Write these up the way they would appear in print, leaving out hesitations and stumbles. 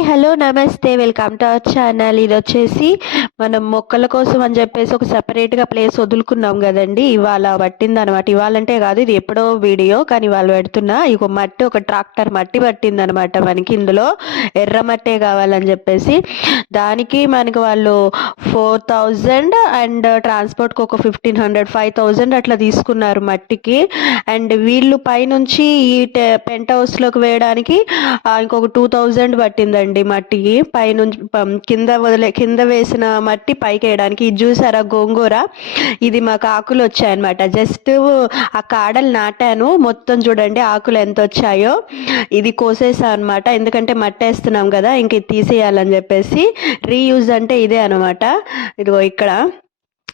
Hi hello నమస్తే welcome to our channel. ఇది వచ్చేసి మనం మొక్కల కోసం అని చెప్పేసి ఒక సెపరేట్గా ప్లేస్ వదులుకున్నాం కదండి. ఇవాళ పట్టింది అనమాట. ఇవాళంటే కాదు, ఇది ఎప్పుడో వీడియో, కానీ ఇవాళ పెడుతున్నా. ఇక మట్టి, ఒక ట్రాక్టర్ మట్టి పట్టింది అనమాట మనకి. ఇందులో ఎర్ర మట్టే కావాలని చెప్పేసి దానికి మనకి వాళ్ళు 4000 అండ్ ట్రాన్స్పోర్ట్కి ఒక 1500 5000 అట్లా తీసుకున్నారు మట్టికి. అండ్ వీళ్ళు పైనుంచి ఈ పెంట్ హౌస్లోకి వేయడానికి ఇంకొక 2000 పట్టిందండి మట్టికి. పైనుంచి కింద వేసిన మట్టి పైకి వేయడానికి. ఇది చూసారా గోంగూర, ఇది మాకు ఆకులు వచ్చాయన్నమాట. జస్ట్ ఆ కాడలు నాటాను, మొత్తం చూడండి ఆకులు ఎంత వచ్చాయో. ఇది కోసేసా అనమాట, ఎందుకంటే మట్టి వేస్తున్నాం కదా, ఇంక ఇది తీసేయాలని చెప్పేసి. రీయూజ్ అంటే ఇదే అనమాట. ఇదిగో ఇక్కడ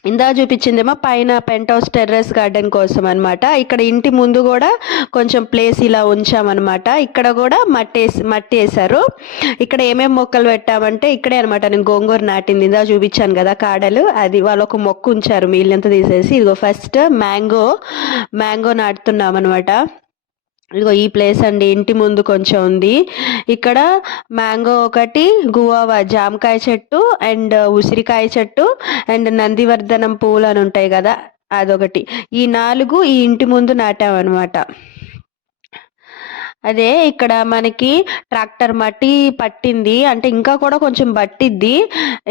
ఇందా చూపించిందేమో పైన పెంట్ హౌస్ టెర్రస్ గార్డెన్ కోసం అనమాట. ఇక్కడ ఇంటి ముందు కూడా కొంచెం ప్లేస్ ఇలా ఉంచామన్నమాట. ఇక్కడ కూడా మట్టి వేసారు. ఇక్కడ ఏమేమి మొక్కలు పెట్టామంటే ఇక్కడే అనమాట నేను గోంగూర నాటింది. ఇందా చూపించాను కదా కాడలు, అది వాళ్ళు ఒక మొక్క ఉంచారు మీళ్ళంతా తీసేసి. ఇదిగో ఫస్ట్ మ్యాంగో నాటుతున్నాం అనమాట. ఇదిగో ఈ ప్లేస్ అండి, ఇంటి ముందు కొంచెం ఉంది. ఇక్కడ మ్యాంగో ఒకటి, గువావా జామకాయ చెట్టు, అండ్ ఉసిరికాయ చెట్టు, అండ్ నందివర్ధనం పూలు అని ఉంటాయి కదా, అదొకటి. ఈ 4 ఈ ఇంటి ముందు నాటామన్నమాట. అదే ఇక్కడ మనకి ట్రాక్టర్ మట్టి పట్టింది అంటే, ఇంకా కూడా కొంచెం పట్టిద్ది.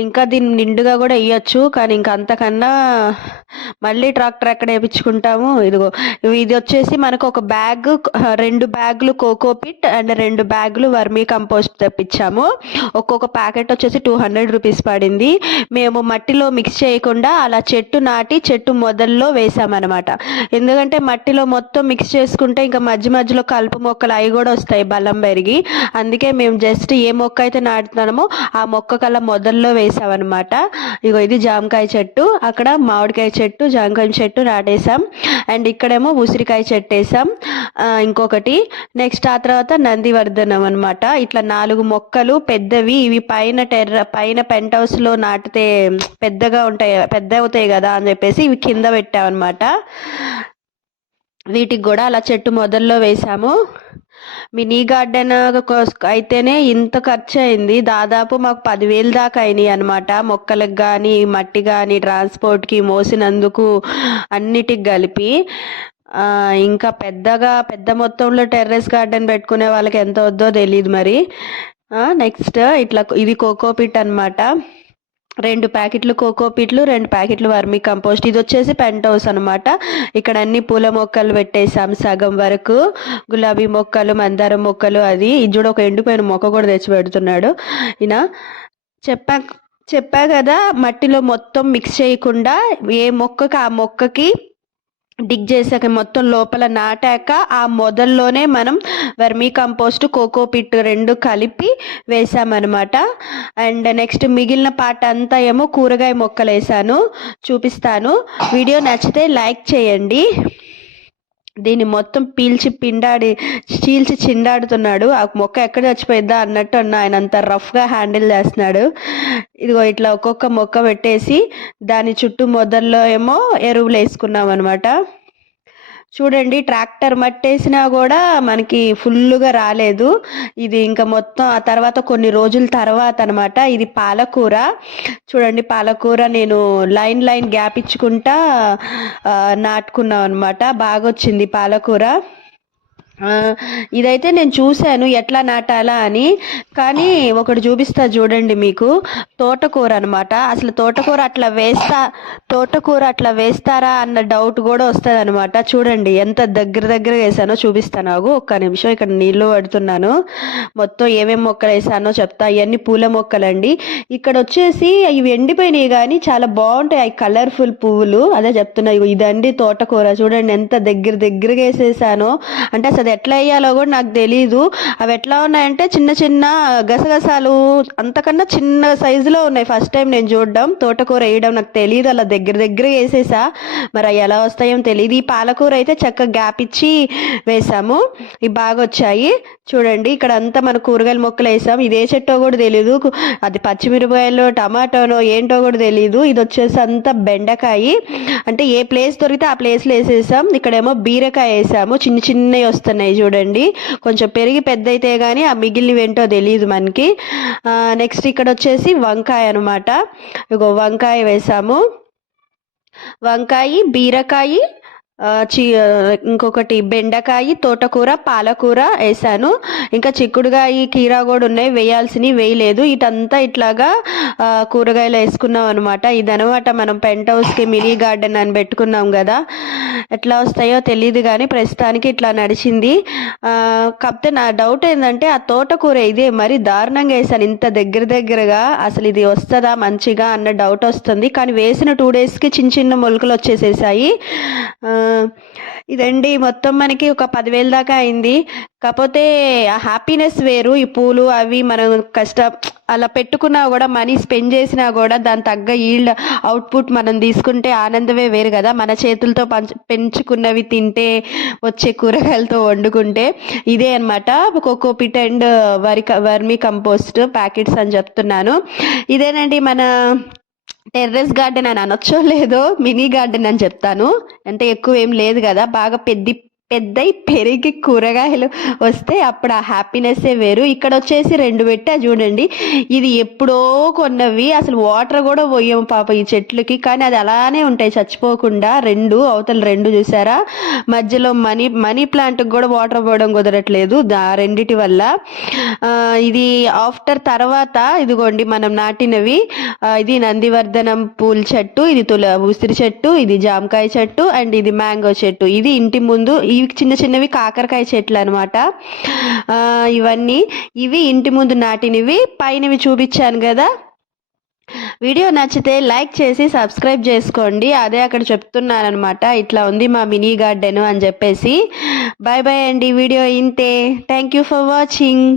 ఇంకా దీన్ని నిండుగా కూడా వేయచ్చు, కానీ ఇంకా అంతకన్నా మళ్ళీ ట్రాక్టర్ ఎక్కడ వేయించుకుంటాము. ఇదిగో ఇది వచ్చేసి మనకు ఒక బ్యాగ్, 2 బ్యాగులు కోకోపిట్ అండ్ 2 బ్యాగులు వర్మీ కంపోస్ట్ తెప్పించాము. ఒక్కొక్క ప్యాకెట్ వచ్చేసి 200 రూపీస్ పడింది. మేము మట్టిలో మిక్స్ చేయకుండా అలా చెట్టు నాటి చెట్టు మొదల్లో వేసామన్నమాట. ఎందుకంటే మట్టిలో మొత్తం మిక్స్ చేసుకుంటే ఇంకా మధ్యలో కలుపు మొక్కలు అవి కూడా వస్తాయి బలం పెరిగి. అందుకే మేము జస్ట్ ఏ మొక్క అయితే నాటుతున్నామో ఆ మొక్క కల్లా మొదల్లో వేసామన్నమాట. ఇగో ఇది జామకాయ చెట్టు, అక్కడ మామిడికాయ చెట్టు, జామకాయ చెట్టు నాటేసాం. అండ్ ఇక్కడేమో ఉసిరికాయ చెట్టు వేసాం ఇంకొకటి. నెక్స్ట్ ఆ తర్వాత నందివర్ధనం అనమాట. ఇట్లా 4 మొక్కలు పెద్దవి. ఇవి పైన పెంట్ హౌస్ లో నాటితే పెద్దగా ఉంటాయి, పెద్ద అవుతాయి కదా అని చెప్పేసి ఇవి కింద పెట్టామన్నమాట. వీటికి కూడా అలా చెట్టు మొదల్లో వేసాము. మినీ గార్డెన్ అయితేనే ఇంత ఖర్చు అయింది. దాదాపు మాకు 10,000 దాకా అయినాయి అనమాట. మొక్కలకు కానీ, మట్టి కానీ, ట్రాన్స్పోర్ట్కి, మోసినందుకు, అన్నిటికి కలిపి. ఇంకా పెద్ద మొత్తంలో టెర్రస్ గార్డెన్ పెట్టుకునే వాళ్ళకి ఎంత వద్దో తెలియదు మరి. నెక్స్ట్ ఇట్లా ఇది కోకోపిట్ అనమాట. 2 ప్యాకెట్లు కోకోపిట్లు, 2 ప్యాకెట్లు వర్మీ కంపోస్ట్. ఇది వచ్చేసి పెంట్ హౌస్ అనమాట. ఇక్కడ అన్ని పూల మొక్కలు పెట్టేసాం సగం వరకు. గులాబీ మొక్కలు, మందారం మొక్కలు, అది ఇది చూడ ఒక ఎండిపోయిన మొక్క కూడా తెచ్చి పెడుతున్నాడు ఈయన. చెప్పా కదా, మట్టిలో మొత్తం మిక్స్ చేయకుండా ఏ మొక్కకి ఆ మొక్కకి డిగ్ చేసాక మొత్తం లోపల నాటాక ఆ మొదల్లోనే మనం వర్మీ కంపోస్ట్, కోకోపిట్ 2 కలిపి వేసామన్నమాట. అండ్ నెక్స్ట్ మిగిలిన పార్ట్ అంతా ఏమో కూరగాయ మొక్కలు వేసాను, చూపిస్తాను. వీడియో నచ్చితే లైక్ చేయండి. దీన్ని మొత్తం చీల్చి చిండాడుతున్నాడు. ఆ మొక్క ఎక్కడ చచ్చిపోయిద్దా అన్నట్టు ఆయన అంత రఫ్గా హ్యాండిల్ చేస్తున్నాడు. ఇదిగో ఇట్లా ఒక్కొక్క మొక్క పెట్టేసి దాని చుట్టూ మొదల్లో ఏమో ఎరువులు వేసుకున్నాం అనమాట. చూడండి, ట్రాక్టర్ మట్టేసినా కూడా మనకి ఫుల్గా రాలేదు. ఇది ఇంకా మొత్తం ఆ తర్వాత కొన్ని రోజుల తర్వాత అనమాట. ఇది పాలకూర. చూడండి, పాలకూర నేను లైన్ గ్యాప్ ఇచ్చుకుంటా నాటుకున్నాం అనమాట. బాగా వచ్చింది పాలకూర. ఇదైతే నేను చూశాను ఎట్లా నాటాలా అని, కానీ ఒకటి చూపిస్తా చూడండి మీకు. తోటకూర అనమాట. అసలు తోటకూర అట్లా వేస్తారా అన్న డౌట్ కూడా వస్తుంది అనమాట. చూడండి ఎంత దగ్గర వేసానో చూపిస్తాను. ఒక్క నిమిషం, ఇక్కడ నీళ్లు పడుతున్నాను. మొత్తం ఏమేమి మొక్కలు వేసానో చెప్తా. ఇవన్నీ పూల మొక్కలండి. ఇక్కడ వచ్చేసి ఇవి ఎండిపోయినాయి కానీ చాలా బాగుంటాయి, అవి కలర్ఫుల్ పువ్వులు. అదే చెప్తున్నా. ఇదండి తోటకూర. చూడండి ఎంత దగ్గరగా వేసేసానో. అంటే అసలు ఎట్లా వేయాలో కూడా నాకు తెలీదు. అవి ఎట్లా ఉన్నాయంటే చిన్న గసగసాలు అంతకన్నా చిన్న సైజులో ఉన్నాయి. ఫస్ట్ టైం నేను చూడడం. తోటకూర వేయడం నాకు తెలియదు, అలా దగ్గర వేసేసా. మరి అవి ఎలా వస్తాయో తెలియదు. ఈ పాలకూర అయితే చక్కగా గ్యాప్ ఇచ్చి వేసాము. ఇవి బాగా వచ్చాయి. చూడండి ఇక్కడ అంతా మన కూరగాయల మొక్కలు వేసాం. ఇదే చెట్టో కూడా తెలీదు, అది పచ్చిమిరపకాయలు టమాటోనో ఏంటో కూడా తెలీదు. ఇది వచ్చేసి అంతా బెండకాయ, అంటే ఏ ప్లేస్ దొరికితే ఆ ప్లేస్లో వేసేసాం. ఇక్కడేమో బీరకాయ వేసాము, చిన్న చిన్నవి వస్తున్నాయి చూడండి. కొంచెం పెరిగి పెద్ద అయితే కానీ ఆ మిగిలినవి ఏంటో తెలియదు మనకి. నెక్స్ట్ ఇక్కడ వచ్చేసి వంకాయ అనమాట. ఇగో వంకాయ వేసాము, వంకాయ, బీరకాయ, ఇంకొకటి బెండకాయ, తోటకూర, పాలకూర వేసాను. ఇంకా చిక్కుడుకాయ, కీరా కూడా ఉన్నాయి, వేయాల్సినవి వేయలేదు. ఇటంతా ఇట్లాగా కూరగాయలు వేసుకున్నాం అనమాట. ఇదనమాట మనం పెంట్ హౌస్కి మినీ గార్డెన్ అని పెట్టుకున్నాం కదా. ఎట్లా వస్తాయో తెలియదు కానీ ప్రస్తుతానికి ఇట్లా నడిచింది. కాకపోతే నా డౌట్ ఏంటంటే ఆ తోటకూర ఇదే మరి దారుణంగా వేసాను, ఇంత దగ్గరగా. అసలు ఇది వస్తుందా మంచిగా అన్న డౌట్ వస్తుంది. కానీ వేసిన 2 డేస్కి చిన్న చిన్న మొలకలు వచ్చేసేసాయి. ఇదండి మొత్తం మనకి ఒక 10,000 దాకా అయింది. కాకపోతే ఆ హ్యాపీనెస్ వేరు. ఈ పూలు అవి మనం అలా పెట్టుకున్నా కూడా, మనీ స్పెండ్ చేసినా కూడా దాని తగ్గ ఈల్డ్ అవుట్పుట్ మనం తీసుకుంటే ఆనందమే వేరు కదా. మన చేతులతో పెంచుకున్నవి తింటే, వచ్చే కూరగాయలతో వండుకుంటే. ఇదే అనమాట cocopeat and vermi compost packets అని చెప్తున్నాను. ఇదేనండి మన టెర్రస్ గార్డెన్ అని అనొచ్చో లేదో మినీ గార్డెన్ అని చెప్తాను. అంటే ఎక్కువ ఏం లేదు కదా, బాగా పెద్దయి పెరిగి కూరగాయలు వస్తే అప్పుడు ఆ హ్యాపీనెస్సే వేరు. ఇక్కడ వచ్చేసి 2 పెట్టా చూడండి. ఇది ఎప్పుడో కొన్నవి, అసలు వాటర్ కూడా పోయాము పాప ఈ చెట్లకి, కానీ అది అలానే ఉంటాయి చచ్చిపోకుండా. 2 అవతల 2 చూసారా, మధ్యలో మనీ ప్లాంట్కి కూడా వాటర్ పోయడం కుదరట్లేదు ఆ రెండిటి వల్ల. ఇది ఆఫ్టర్ తర్వాత ఇదిగోండి మనం నాటినవి. ఇది నందివర్ధనం పూల చెట్టు, ఇది ఉసిరి చెట్టు, ఇది జామకాయ చెట్టు, అండ్ ఇది మ్యాంగో చెట్టు. ఇది ఇంటి ముందు ఇవి చిన్న చిన్నవి కాకరకాయ చెట్లు అనమాట. ఇవి ఇంటి ముందు నాటినవి. పైనవి చూపించాను కదా. వీడియో నచ్చితే లైక్ చేసి సబ్స్క్రైబ్ చేసుకోండి. అదే అక్కడ చెప్తున్నాను అనమాట, ఇట్లా ఉంది మా మినీ గార్డెన్ అని చెప్పేసి. బాయ్ బాయ్ అండి. వీడియో ఇంతే. Thank you for watching.